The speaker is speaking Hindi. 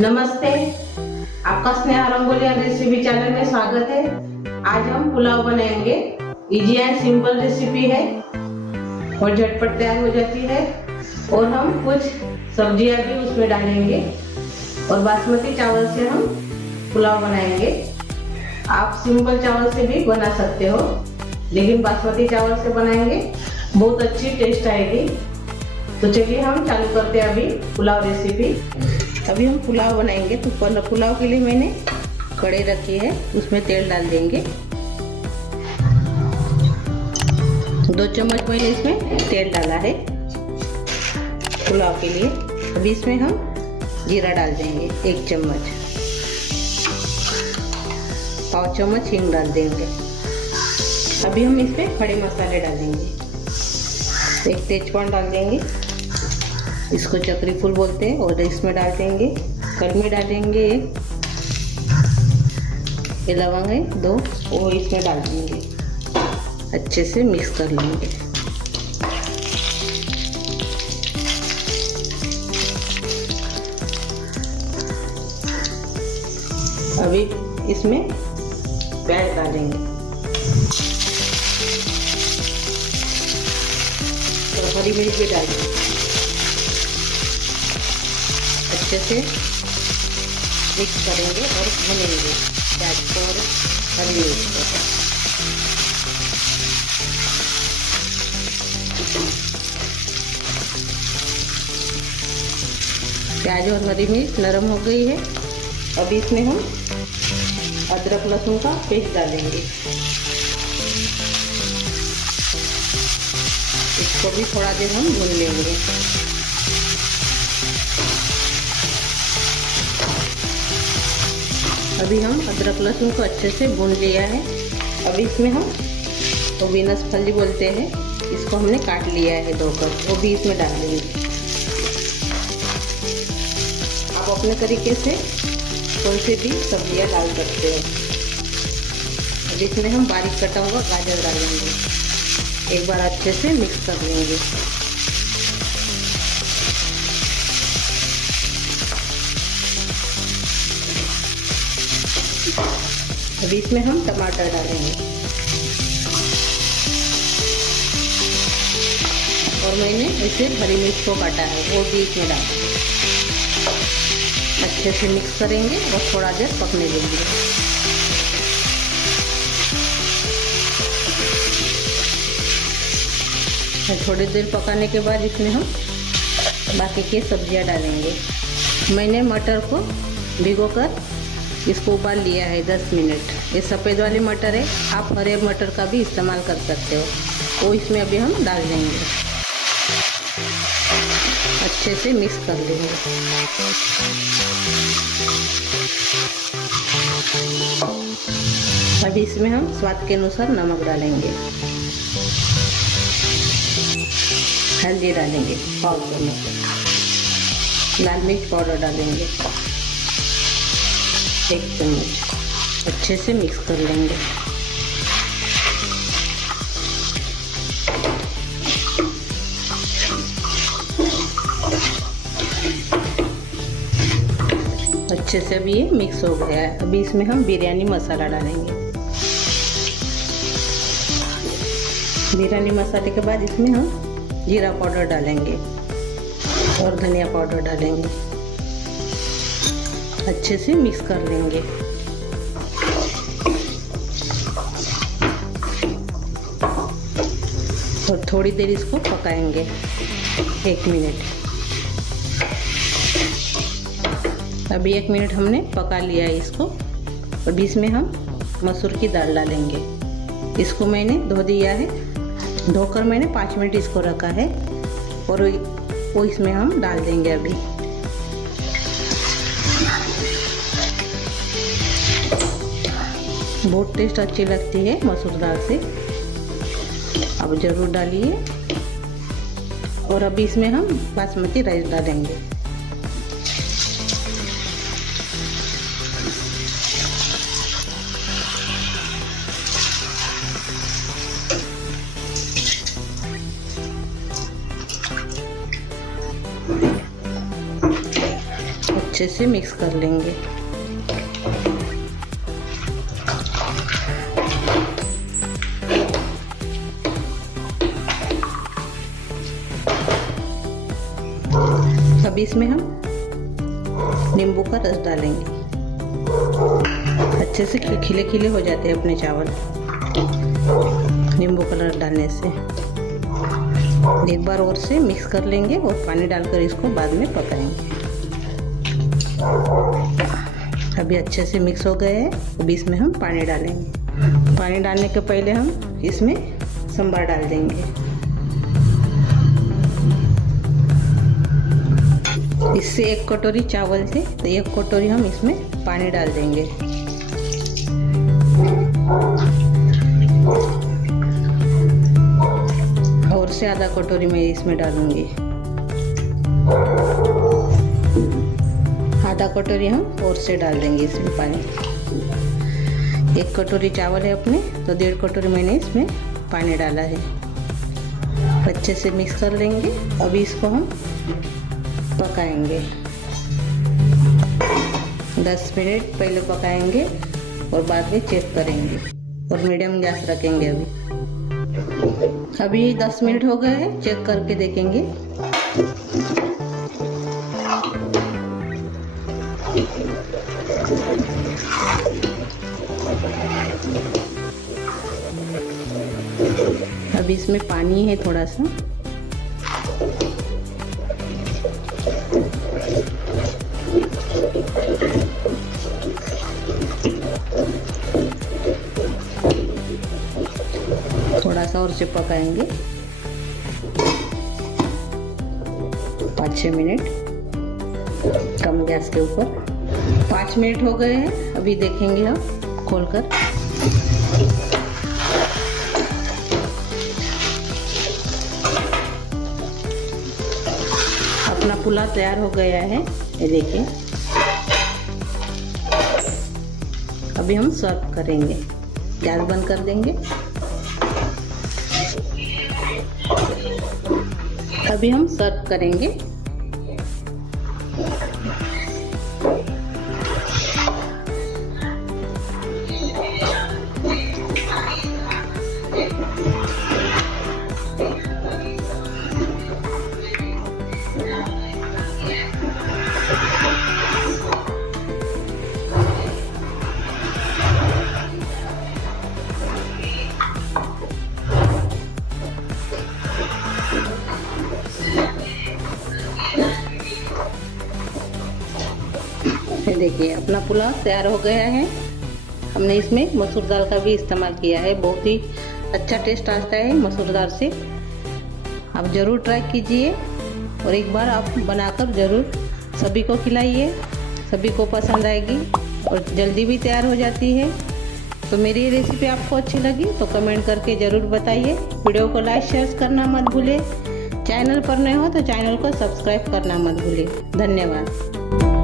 नमस्ते, आपका स्नेहा रंगोली और रेसिपी चैनल में स्वागत है। आज हम पुलाव बनाएंगे। इजी एंड सिंपल रेसिपी है और झटपट तैयार हो जाती है। और हम कुछ सब्जियां भी उसमें डालेंगे और बासमती चावल से हम पुलाव बनाएंगे। आप सिंपल चावल से भी बना सकते हो, लेकिन बासमती चावल से बनाएंगे बहुत अच्छी टेस्ट आएगी। तो चलिए हम चालू करते हैं अभी पुलाव रेसिपी। अभी हम पुलाव बनाएंगे, तो पुलाव के लिए मैंने कढ़ाई रखी है, उसमें तेल डाल देंगे। 2 चम्मच मैंने इसमें तेल डाला है पुलाव के लिए। अभी इसमें हम जीरा डाल देंगे 1 चम्मच, पाव चम्मच हींग डाल देंगे। अभी हम इसमें खड़े मसाले डालेंगे। 1 तेजपान डाल देंगे, इसको चक्री फूल बोलते हैं, और इसमें डाल देंगे कलमी डालेंगे 1, ये लवंग है 2, वो इसमें डाल देंगे। अच्छे से मिक्स कर लेंगे। अभी इसमें प्याज डालेंगे और हरी मिर्च भी डालेंगे। अच्छे से मिक्स करेंगे और भूनेंगे प्याज को और हरी मिर्च को। प्याज और हरी मिर्च नरम हो गई है। अभी इसमें हम अदरक लहसुन का पेस्ट डालेंगे। इसको भी थोड़ा देर हम भून लेंगे। अभी हम अदरक लहसुन को अच्छे से भून लिया है। अभी इसमें हम तो बीनस फली बोलते हैं, इसको हमने काट लिया है 2 कप, वो भी इसमें डाल देंगे। आप अपने तरीके से कौन से भी सब्जियां डाल सकते हो। अब इसमें हम बारीक कटा हुआ गाजर डालेंगे। एक बार अच्छे से मिक्स कर लेंगे। अभी इसमें हम टमाटर डालेंगे और मैंने इसे हरी मिर्च को काटा है, वो भी इसमें डाल देंगे। अच्छे से मिक्स करेंगे और थोड़ा देर पकने देंगे। थोड़ी देर पकाने के बाद इसमें हम बाकी की सब्जियां डालेंगे। मैंने मटर को भिगोकर इसको उबाल लिया है 10 मिनट। ये सफ़ेद वाली मटर है, आप हरे मटर का भी इस्तेमाल कर सकते हो। वो इसमें अभी हम डाल देंगे। अच्छे से मिक्स कर लेंगे। अभी इसमें हम स्वाद के अनुसार नमक डालेंगे। हल्दी डालेंगे पाव चम्मच। लाल मिर्च पाउडर डालेंगे 1 चम्मच। अच्छे से मिक्स कर लेंगे। अच्छे से अभी ये मिक्स हो गया है। अभी इसमें हम बिरयानी मसाला डालेंगे। बिरयानी मसाले के बाद इसमें हम जीरा पाउडर डालेंगे और धनिया पाउडर डालेंगे। अच्छे से मिक्स कर लेंगे। और थोड़ी देर इसको पकाएंगे 1 मिनट। अभी 1 मिनट हमने पका लिया है इसको। अभी इसमें हम मसूर की दाल डालेंगे। इसको मैंने धो दिया है, धोकर मैंने 5 मिनट इसको रखा है और वो इसमें हम डाल देंगे। अभी बहुत टेस्ट अच्छी लगती है मसूर दाल से, आप ज़रूर डालिए। और अभी इसमें हम बासमती राइस डालेंगे। अच्छे से मिक्स कर लेंगे। अभी इसमें हम नींबू का रस डालेंगे। अच्छे से खिले खिले हो जाते हैं अपने चावल नींबू का रस डालने से। एक बार और से मिक्स कर लेंगे और पानी डालकर इसको बाद में पकाएंगे। अभी अच्छे से मिक्स हो गए हैं। अभी इसमें हम पानी डालेंगे। पानी डालने के पहले हम इसमें सांभर डाल देंगे। इससे 1 कटोरी चावल थे तो 1 कटोरी हम इसमें पानी डाल देंगे। और से आधा कटोरी मैं इसमें डालूंगी। आधा कटोरी हम और से डाल देंगे इसमें पानी। 1 कटोरी चावल है अपने तो 1.5 कटोरी मैंने इसमें पानी डाला है। अच्छे से मिक्स कर लेंगे। अभी इसको हम पकाएंगे। 10 मिनट पहले पकाएंगे और बाद में चेक करेंगे और मीडियम गैस रखेंगे। अभी 10 मिनट हो गए हैं, चेक करके देखेंगे। अभी इसमें पानी है थोड़ा सा। थोड़ा सा और से पकाएंगे 5-6 मिनट कम गैस के ऊपर। 5 मिनट हो गए हैं। अभी देखेंगे हम खोलकर। अपना पुलाव तैयार हो गया है, ये देखिए। अभी हम सर्व करेंगे। गैस बंद कर देंगे। अभी हम सर्व करेंगे। देखिए अपना पुलाव तैयार हो गया है। हमने इसमें मसूर दाल का भी इस्तेमाल किया है। बहुत ही अच्छा टेस्ट आता है मसूर दाल से। आप ज़रूर ट्राई कीजिए और एक बार आप बनाकर ज़रूर सभी को खिलाइए। सभी को पसंद आएगी और जल्दी भी तैयार हो जाती है। तो मेरी ये रेसिपी आपको अच्छी लगी तो कमेंट करके ज़रूर बताइए। वीडियो को लाइक शेयर करना मत भूलिए। चैनल पर नए हो तो चैनल को सब्सक्राइब करना मत भूलिए। धन्यवाद।